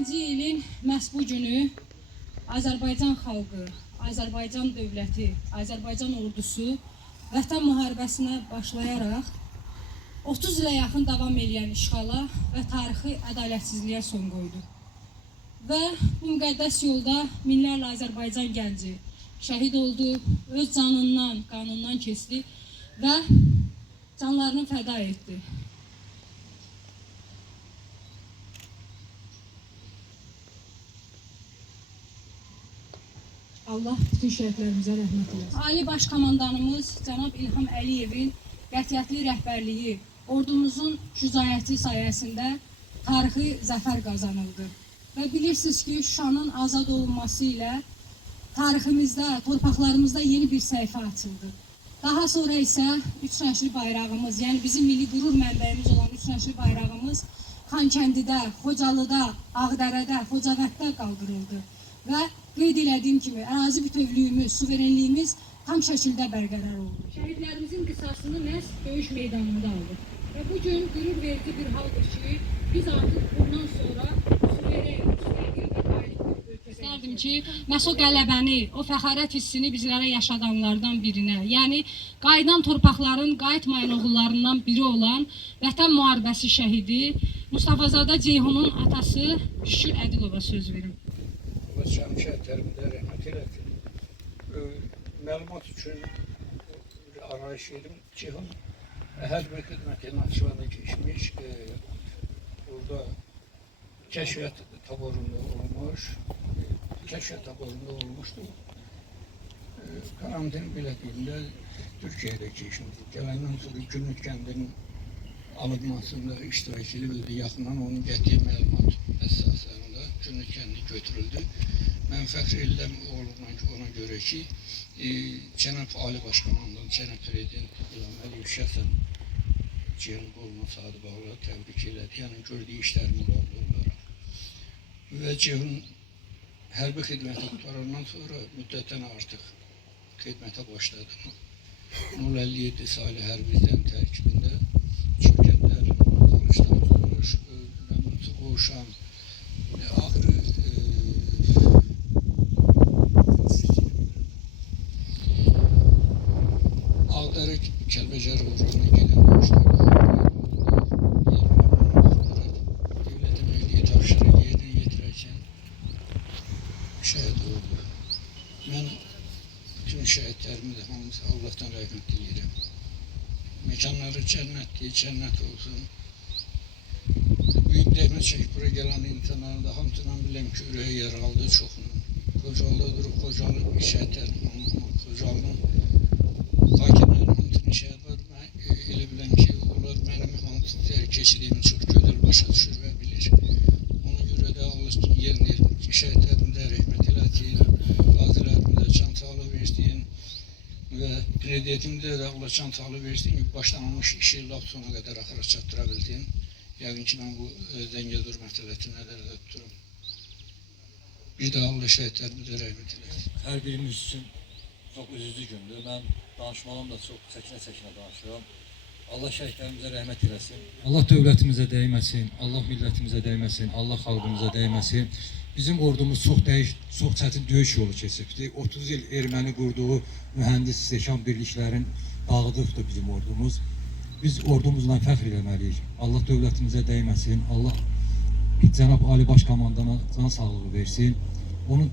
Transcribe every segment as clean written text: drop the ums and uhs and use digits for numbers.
2025-ci ilin məhz bu günü Azərbaycan xalqı, Azərbaycan dövləti, Azərbaycan ordusu Vətən müharibəsinə başlayaraq 30 ilə yaxın davam edən işğala və tarixi ədalətsizliyə son qoydu. Və bu müqəddəs yolda minlərlə Azərbaycan gənci şəhid oldu, öz canından, qanından keçdi və canlarını fəda etdi. Allah bütün şəhidlərimizə rəhmət eləsin. Ali Baş Komandanımız cənab İlham Əliyevin qətiyyətli rəhbərliyi, ordumuzun şücaəti sayəsində tarixi zəfər qazanıldı. Və bilirsiniz ki, Şuşanın azad olunması ilə tariximizdə, torpaqlarımızda yeni bir səhifə açıldı. Daha sonra isə üç nəşri bayrağımız, yəni bizim milli qürur mənbəyimiz olan üç nəşri bayrağımız Xankəndidə, Xocalıda, Ağdərədə, Xocavənddə qaldırıldı. Və qeyd elədiyim kimi, ərazi bütövlüyümüz, suverenliyimiz tam şəkildə bərqərar oldu. Şəhidlərimizin qisasını məhz döyüş meydanında aldıq. Və bugün qürur verici bir haldır ki, biz artıq bundan sonra suveren, müstəqil və qalib bir ölkədə istərdim ki, məhz o qələbəni, o fəxarət hissini bizlərə yaşadanlardan birinə, yəni qayıdan torpaqların qayıtmayan oğullarından biri olan Vətən müharibəsi şəhidi Mustafazadə Ceyhunun atası Şükür Ədilova söz verim. Canım şəhidlərimdə rəhmət eləsin. Məlumat üçün arayış edim. Ceyhun hərbi xidməti Naxçıvanda keçmiş. Burada kəşfiyyat taborunda olmuşdu. Karantin bilədiyində Türkiyədə keçmişdi. Gələndən sonra Gümrük kəndinin alınmasında iştirak edildi. Yaxından onun gətirdiyi məlumat əsaslarında Gümrük kəndi götürüldü. Mən fəxr edirəm ona görə ki, Cənab Ali Baş Komandan, Cənab Prezident İlham Əliyev şəxsən Ceyhun qoluna sadə bağlı təbrik elədi. Yəni gördüyü işlərin uğurlu olaraq. Və Ceyhun hərbi xidməti qutarandan sonra müddətdən artıq xidmətə başladı. 057 saylı hərbizdən tərkibində şirkətlər, çalışdan tutmuş, məmnunluq qoşan, axırı Ağdərə Kəlbəcər uğruna gedən döyüşlərdə devlət əməkliyi tapşırıq yerinə yetirərkən şəhid oldu. Mən bütün şəhidlərimi də hamısı Allahdan rəhmət diləyirəm. Mekanları cənnətdir, cənnət olsun. Büyük rəhmət çəkib buraya gələn insanların da hamısından biləm ki, ürəyi yaralıdır çoxunun. Xocalıda durub, Xocalı şəhidlərin, Xocalının hakimlərin hamısının şəhid var. Mən elə biləm ki, onlar mənim hamısı keçirdiyimi çox gözəl başa düşür və bilir. Ona görə də Allah yerinir ki, şəhidlərimdə rəhmət eləsin, qazilərimdə can sağlığı versin və prezidentimdə də Allah can sağlığı versin ki, başlanmış işi lap sona qədər axıra çatdıra bilsin. Yəqin ki, mən bu Zəngəzur məsələsini nəzərdə tuturam. Bir də Allah şəhidlərimizə rəhmət eləsin. Hər birimiz üçün çox üzücü gündür. Mən danışmağım da çox çəkinə-çəkinə danışıram. Allah şəhidlərimizə rəhmət eləsin. Allah dövlətimizə dəyməsin, Allah millətimizə dəyməsin, Allah xalqımıza dəyməsin. Bizim ordumuz çox çətin döyüş yolu keçibdir. 30 il erməni qurduğu mühəndis istehkam birliklərin dağıdıqdır bizim ordumuz. Biz ordumuzla fəxr eləməliyik. Allah dövlətimizə dəyməsin, Allah Cənab Ali Baş Komandana can sağlığı versin. Onun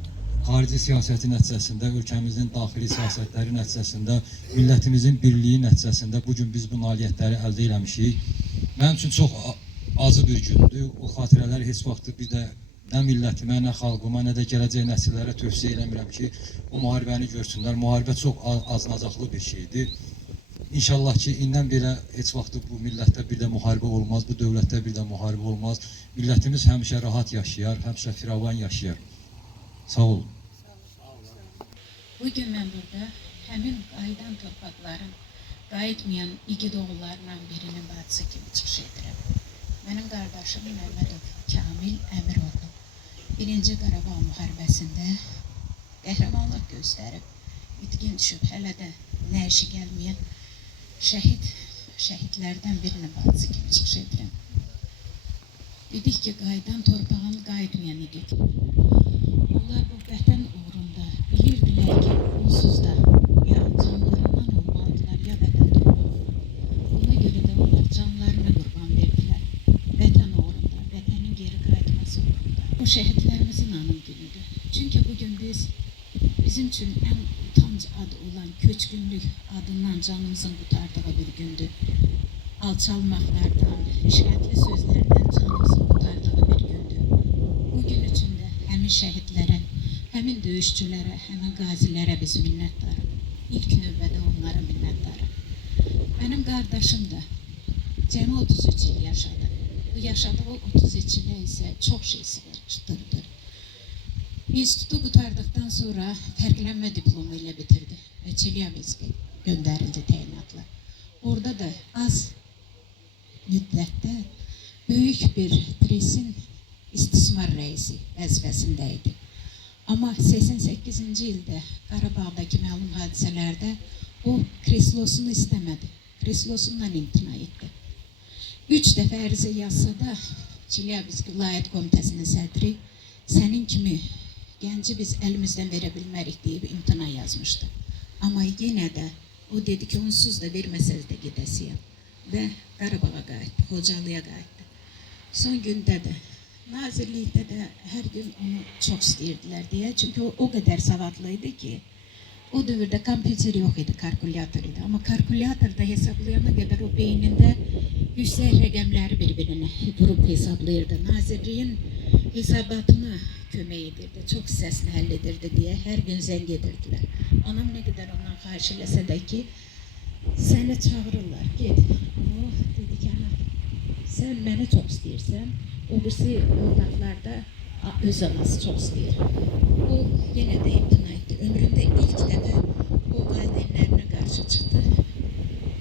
xarici siyasəti nəticəsində, ölkəmizin daxili siyasətləri nəticəsində, millətimizin birliyi nəticəsində bugün biz bu nailiyyətləri əldə eləmişik. Mənim üçün çox acı bir gündür. O xatirələr heç vaxt bir də nə millətimə, nə xalqıma, nə də gələcək nəsillərə tövsiyə eləmirəm ki, o müharibəni görsünlər. Müharibə çox acınacaqlı bir şeydir. İnşallah ki, indən belə heç vaxt bu millətdə bir də müharibə olmaz, bu dövlətdə bir də müharibə olmaz. Millətimiz həmişə rahat yaşayar, həmişə firavan yaşayar. Sağ olun. Bugün mən burada həmin qayıdan torpaqların qayıtmayan igid oğullarından birinin bacısı kimi çıxış edirəm. Mənim qardaşım Məmmədov Kamil Əmiroğlu 1-ci Qarabağ müharibəsində qəhrəmanlıq göstərib, itkin düşüb, hələ də nəşi gəlməyən şəhidlərdən birinin bacısı kimi çıxış edirəm. Dedik ki, qayıdan torpağın qayıtmayan şehitlerimizin anım günüdür. Çünkü bugün bizim için en utanç adı olan köçkünlük adından canımızın kurtardığı bir gündür. Alçalmaklardan, işaretli sözlerden canımızın kurtardığı bir gündür. Bugün içinde hemin şehitlere, hemin döyüşçülere, hemin gazilere biz minnettarım. İlk növbədə onlara minnettarım. Benim kardeşim de cəmi 33 yıl yaşadı. Bu yaşadığı 33 yıla ise çok şey sıkıştırdı. İnstitutu kurtardıktan sonra fərqlənmə diplomu ile bitirdi ve Çelyabinsk'e gönderildi təyinatla. Orada da az müddətdə büyük bir presin istismar reisi vəzifəsindəydi. Ama 88. ildə Qarabağdakı məlum hadiselerde o kreslosunu istemedi. Kreslosundan imtina etti. 3 defa ərizə yazsa da Çelyabinsk vilayət komitəsinin sədri senin kimi genci biz elimizden verebilmerik deyip imtina yazmıştı. Ama yine de o dedi ki onsuz da verməsəz də gedəsiyəm ve Qarabağa qayıtdı, Xocalıya qayıtdı. Son günde de nazirlikdə də her gün onu çok istəyirdiler diye. Çünkü o kadar savadlıydı ki o dövrde kompüter yok idi, kalkülatör idi. Ama kalkülatörda hesaplayana kadar o beyninde yüksek rəqəmləri birbirine vurup hesaplayırdı. Nazirliğin hesabatına kömək edirdi, çok sesli halledirdi diye her gün zəng edirdiler. Anam ne kadar ondan xahiş eləsə də ki seni çağırırlar, git. Oh, dedi ki sen beni çok istəyirsən, o birisi ortaklarda öz anası çok istəyir. O yine de imtina etti. Ömründe ilk defa o valideynlerine karşı çıktı.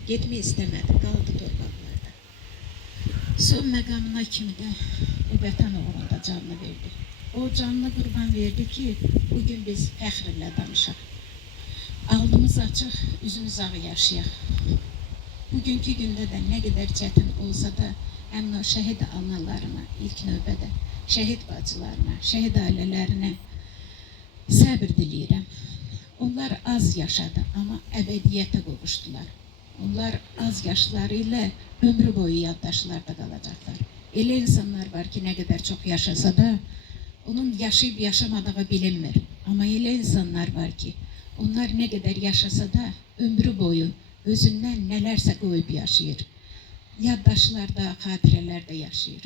Gitmeyi istemedi, kaldı torpaqlarda. Son məqamına kimi də o vətən uğrunda canını verdi. O canını qurban verdi ki, bugün biz fəxrlə danışaq. Alnımız açıq, üzümüz ağı yaşayaq. Bugünkü gündə də nə qədər çətin olsa da, həmin o şəhid analarına, ilk növbədə, şəhid bacılarına, şəhid ailələrinə səbir diləyirəm. Onlar az yaşadı, amma əbədiyyətə qovuşdular. Onlar az yaşları ilə ömrü boyu yaddaşlarda qalacaqlar. Elə insanlar var ki, nə qədər çox yaşasa da, onun yaşayıb yaşamadığı bilinmir. Amma elə insanlar var ki, onlar nə qədər yaşasa da, ömrü boyu özündən nələrsə qoyub yaşayır. Yaddaşlarda, xatirələrdə yaşayır.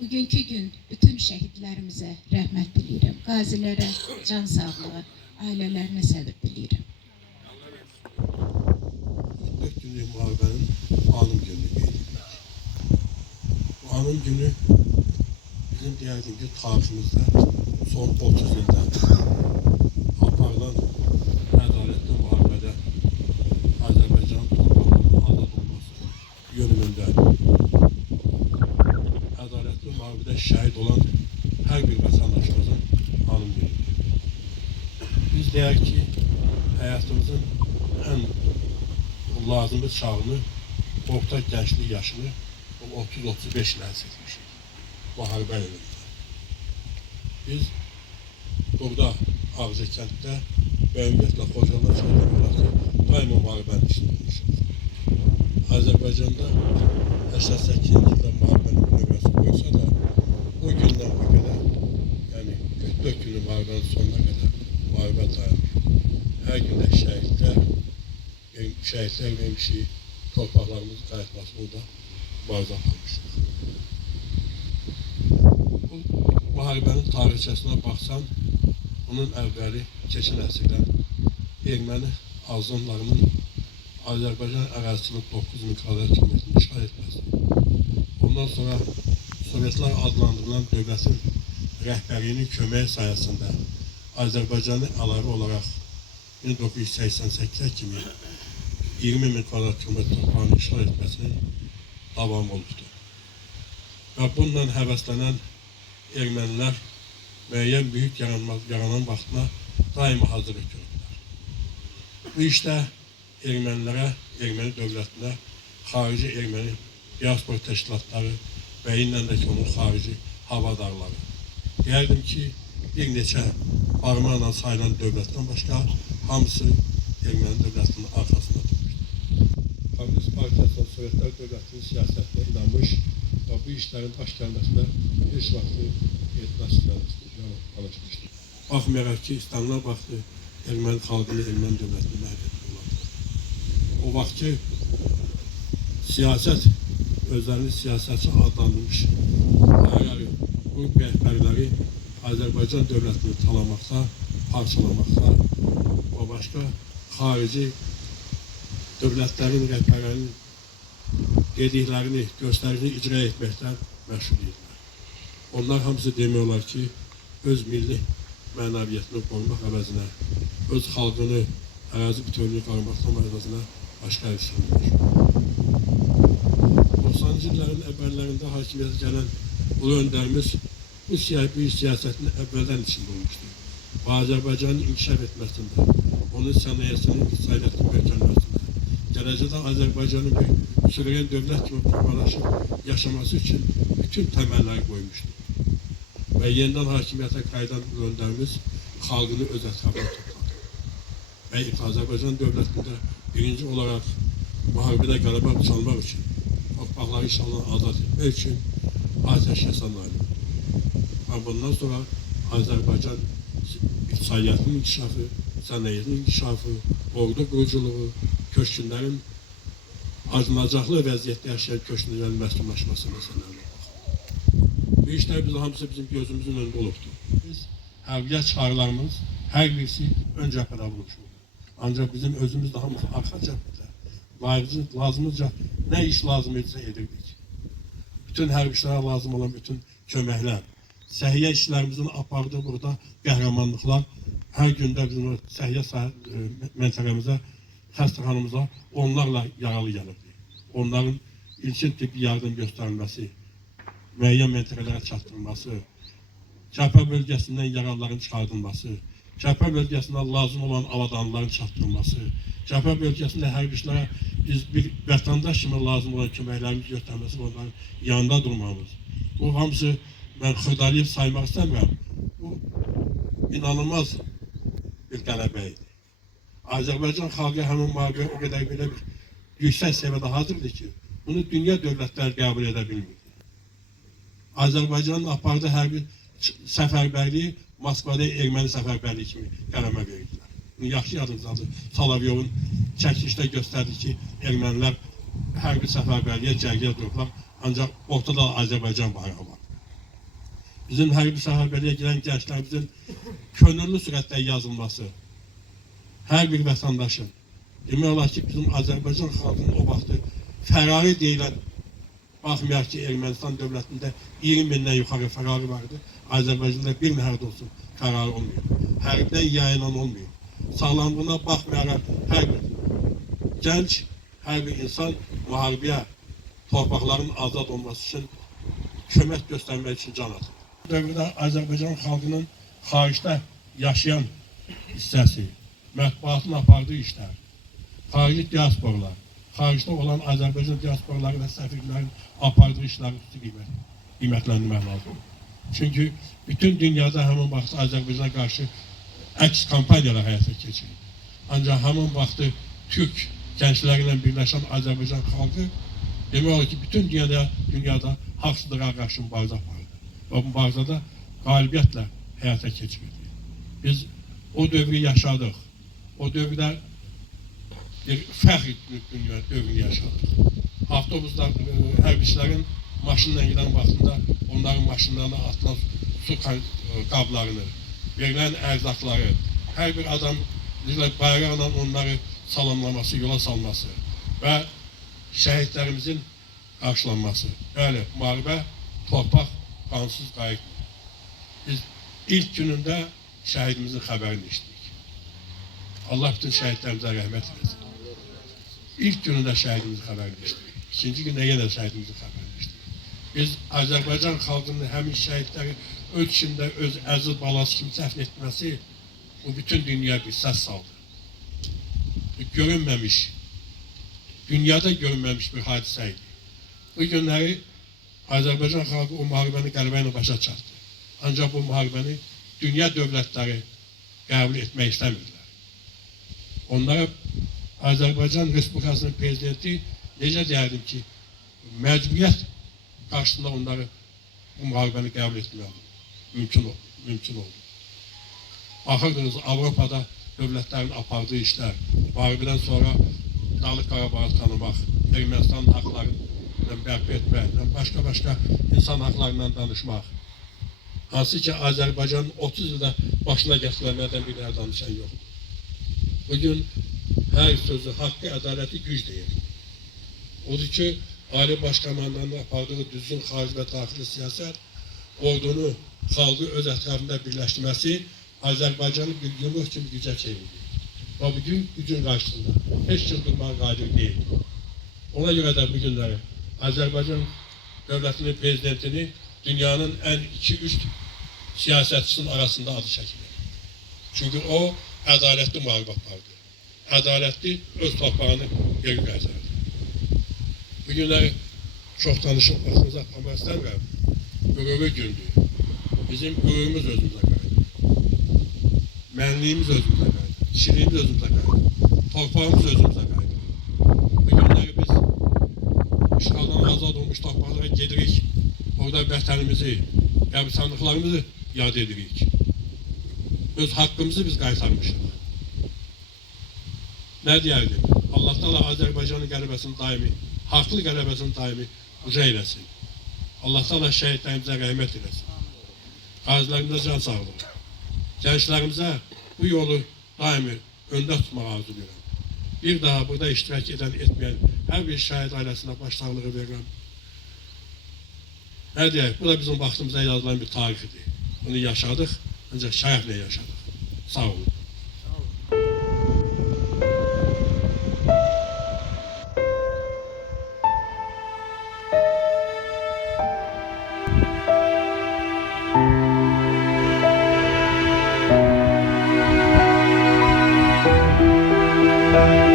Bugünkü gün bütün şəhidlərimizə rəhmət diləyirəm. Qazilərə can sağlığı, ailələrinə səbir diləyirəm. 4 günlük müharibənin anım günü qeyd edilir. Bu anım günü bizim deyərdim ki, tariximizdə son 30 ildə aparılan ədalətli müharibədə Azərbaycan torpaqlarının azad olması yönündə ədalətli müharibədə şəhid olan hər bir vətəndaşımızın anım günüdür. Biz deyək ki, həyatımızın ən lazımlı çağını, orta gençlik yaşını 30-35 ilə seçmişik müharibə yönündə. Biz burada Ağca kənddə və ümumiyyətlə Xocalı kənddə daima müharibənin içində olmuşuq. Azərbaycanda 88 ildə müharibənin növbəsi qoysa da, o gündən bu qədər, yəni 44 günlük müharibənin sonuna qədər müharibə dayanır. Hər gündə şəhidlər vermişik, torpaqlarımızın qayıtması burada mübarizə aparmışıq. Bu müharibənin tarixçəsinə baxsan, bunun əvvəli keçən əsrdən erməni azınlarının Azərbaycan ərazisinin 9000 kvadrat kilometrini işğal etməsi, ondan sonra Sovetlər adlandırılan dövlətin rəhbərliyinin köməyi sayəsində Azərbaycanı əlavə olaraq 1988 kimi 20.000 kvadrat kilometr torpağını işğal etməsinin davamı olubdur. Və bununla həvəslənən ermənilər müəyyən büyük yaranan vaxtına daima hazırlıq gördülər. Bu işdə ermənilərə, erməni dövlətinə xarici erməni diaspor təşkilatları və ilə də ki, onun xarici havadarları. Deyərdim ki, bir neçə parmağla sayılan dövlətdən başqa hamısı erməni dövlətinin arkasında durmuşdur. Komünist Partiyasının Sovetlər dövlətinin siyasətinə inanmış Və bu işlərin baş gəlməsinə heç vaxtı etməz çalışmışdır. Baxmayaraq ki, İslamlar vaxtı erməni xalqını, erməni dövlətini məhv etdirirlər. O vaxt ki, siyasət, özlərini siyasətçi adlandırmış bu rəhbərləri Azərbaycan dövlətini talamaqda, parçalamaqda və başqa xarici dövlətlərin rəhbərlərinin dediklərini, göstərilərini icra etməkdən məşğul edirlər. Onlar hamısı demək olar ki, öz milli mənəviyyətini qorumaq əvəzinə, öz xalqını, ərazi bütövlüyünü qorumaq əvəzinə başqa işlər. 90-cı illərin əvvəllərində hakimiyyətə gələn ulu öndərimiz bu siyasətin əvvəldən içində olmuşdur. Və Azərbaycanın inkişaf etməsində, onun sənayesinin iqtisadiyyatının möhkəmləsində, gələcəkdə Azərbaycanın bir suveren dövlət kimi formalaşıb yaşaması üçün bütün təməlləri qoymuşdur. Və yenidən hakimiyyətə qayıdan ulu öndərimiz xalqını öz ətrafına topladı. Və Azərbaycan dövlətində birinci olaraq müharibədə qələbə çalmaq üçün, torpaqları inşallah azad etmək üçün atəşkəsə nail oldu. Və bundan sonra Azərbaycan iqtisadiyyatının inkişafı, sənayesinin inkişafı, ordu quruculuğu, köçkünlərin acınacaqlı vəziyyətdə yaşayan köçkünlərin məskunlaşması məsələlərine baxır. Bu işlər hamısı bizim gözümüzün önündə olubdur. Biz hərbiyyat çağrılarımız hər birisi ön cəbhədə bulunmuşdur. Ancaq bizim özümüz də hamısı arxa cəbhədə lazımızca nə iş lazım edirsə edirdik. Bütün hərbçilərə lazım olan bütün köməklər, səhiyyə işlərimizin apardığı burada qəhrəmanlıqlar hər gündə bizim səhiyyə məntəqəmizə, xəstəxanamıza onlarla yaralı gəlirdi. Onların ilkin tibbi yardım göstərilməsi, müəyyən məntəqələrə çatdırılması, cəbhə bölgəsindən yaralıların çıxardılması, cəbhə bölgəsində lazım olan avadanlıların çatdırılması, cəbhə bölgəsində hərbçilərə biz bir vətəndaş kimi lazım olan köməklərimizi göstərməsi və onların yanında durmamız. Bu hamısı mən xırdalayıb saymaq istəmirəm. Bu inanılmaz bir qələbə idi. Azərbaycan xalqı həmin müharibəyə o qədər belə bir yüksək səviyyədə hazırdır ki, bunu dünya dövlətləri qəbul edə bilmirdi. Azərbaycanın apardığı hərbi səfərbərliyi Moskvada erməni səfərbərliyi kimi qələmə verdilər. Bunu yaxşı yadınızdadır. Solovyovun çəkilişdə göstərdi ki, ermənilər hərbi səfərbərliyə cərgəyə durublar, ancaq ortada Azərbaycan bayrağı var. Bizim hərbi səfərbərliyə girən gənclərimizin könüllü sürətdə yazılması, hər bir vətəndaşın, demək olar ki, bizim Azərbaycan xalqının o vaxtı fərari deyilən, baxmayaq ki, Ermənistan dövlətində 20 mindən yuxarı fərari vardı, Azərbaycanda bir məhərdə olsun fərari olmuyor. Hərbdən yayınan olmuyor. Sağlamlığına baxmayaraq hər bir gənc, hər bir insan müharibəyə, torpaqların azad olması üçün kömək göstərmək üçün can atır. Bu dövrdə Azərbaycan xalqının xaricdə yaşayan hissəsi, mətbuatın apardığı işlər, xarici diasporlar, xaricdə olan Azərbaycan diasporları və səfirlərin apardığı işləri üstü qiymətləndirmək lazım. Çünki bütün dünyada həmin vaxtı Azərbaycana qarşı əks kampaniyalar həyata keçirir. Ancaq həmin vaxtı Türk gəncləri ilə birləşən Azərbaycan xalqı demək olar ki, bütün dünyada haqsızlığa qarşı mübarizə apardı. Və bu mübarizədə qalibiyyətlə həyata keçirdi. Biz o dövrü yaşadıq. O dövrdə bir fəxr dövrünü yaşadıq. Avtobuslar, hərbçilərin maşınla gedən vaxtında onların maşınlarına atılan su qablarını, verilən ərzaqları, hər bir adam bayraqla onları salamlaması, yola salması və şəhidlərimizin qarşılanması. Bəli, müharibə, torpaq, qansız qayıtmır. Biz ilk günündə şəhidimizin xəbərini eşitdik. Allah bütün şəhidlərimizə rəhmət eləsin. İlk günündə şəhidimizin xəbərini eşitdik. İkinci gündə yenə şəhidimizin xəbərini eşitdik. Biz Azərbaycan xalqının həmin şəhidləri öz içində öz əziz balası kimi dəfn etməsi bu bütün dünya bir səs saldı. Görünməmiş, dünyada görünməmiş bir hadisə idi. Bu günləri Azərbaycan xalqı o müharibəni qələbə ilə başa çatdı. Ancaq bu müharibəni dünya dövlətləri qəbul etmək istəmirlər. Onlara Azərbaycan Respublikasının prezidenti necə deyərdim ki, məcburiyyət karşısında onları bu müharibəni qəbul etmək mümkün oldu. Baxırdınız, Avropada dövlətlərin apardığı işlər, müharibədən sonra Dağlıq Qarabağı tanımaq, Ermənistanın haqlarını bərpa etmək, başqa insan haqlarından danışmaq. Hansı ki, Azərbaycanın 30 ildə başına gətirilənlərdən bir yer danışan yoxdur. Bugün hər sözü, haqqı, ədaləti güc deyir. Odur ki, Ali Başkomandanın apardığı düzgün xarici və daxili siyasət, ordunu, xalqı öz ətrafında birləşdirməsi Azərbaycanı bir yumruq kimi gücə çevirdi. Və bugün gücün qarşısında heç çıldırmağa qadir deyil. Ona görə də bu günləri Azərbaycan dövlətinin prezidentini dünyanın ən 2-3 siyasətçisinin arasında adı çəkilir. Çünki o, ədalətli müharibə apardı. Ədalətli öz torpağını geri qaytardı. Bu günləri çox danışıq vaxtınıza aparmaq istəmirəm. Qürurlu gündür. Bizim qürurumuz özümüzə qayıdır. Mənliyimiz özümüzə qayıdır. Kişiliyimiz özümüzə qayıdır. Torpağımız özümüzə qayıdır. Bu günləri biz işğaldan azad olmuş torpaqlara gedirik. Orada vətənimizi, qəbristanlıqlarımızı yad edirik. Öz haqqımızı biz qaytarmışıq. Nə deyərdim? Allah Teala Azərbaycanın qələbəsini daimi, haqlı qələbəsini daimi uca eləsin. Allah Teala şəhidlərimizə rəhmət eləsin. Qazilərimizə can sağlığı. Gənclərimizə bu yolu daimi öndə tutmaq arzulayıram. Bir daha burada iştirak etməyən hər bir şəhid ailəsinə başsağlığı verirəm. Nə deyək, bu da bizim vaxtımıza yazılan bir tarixidir. Bunu yaşadıq, ancaq şərəflə yaşadıq. Sağ olun. Thank you.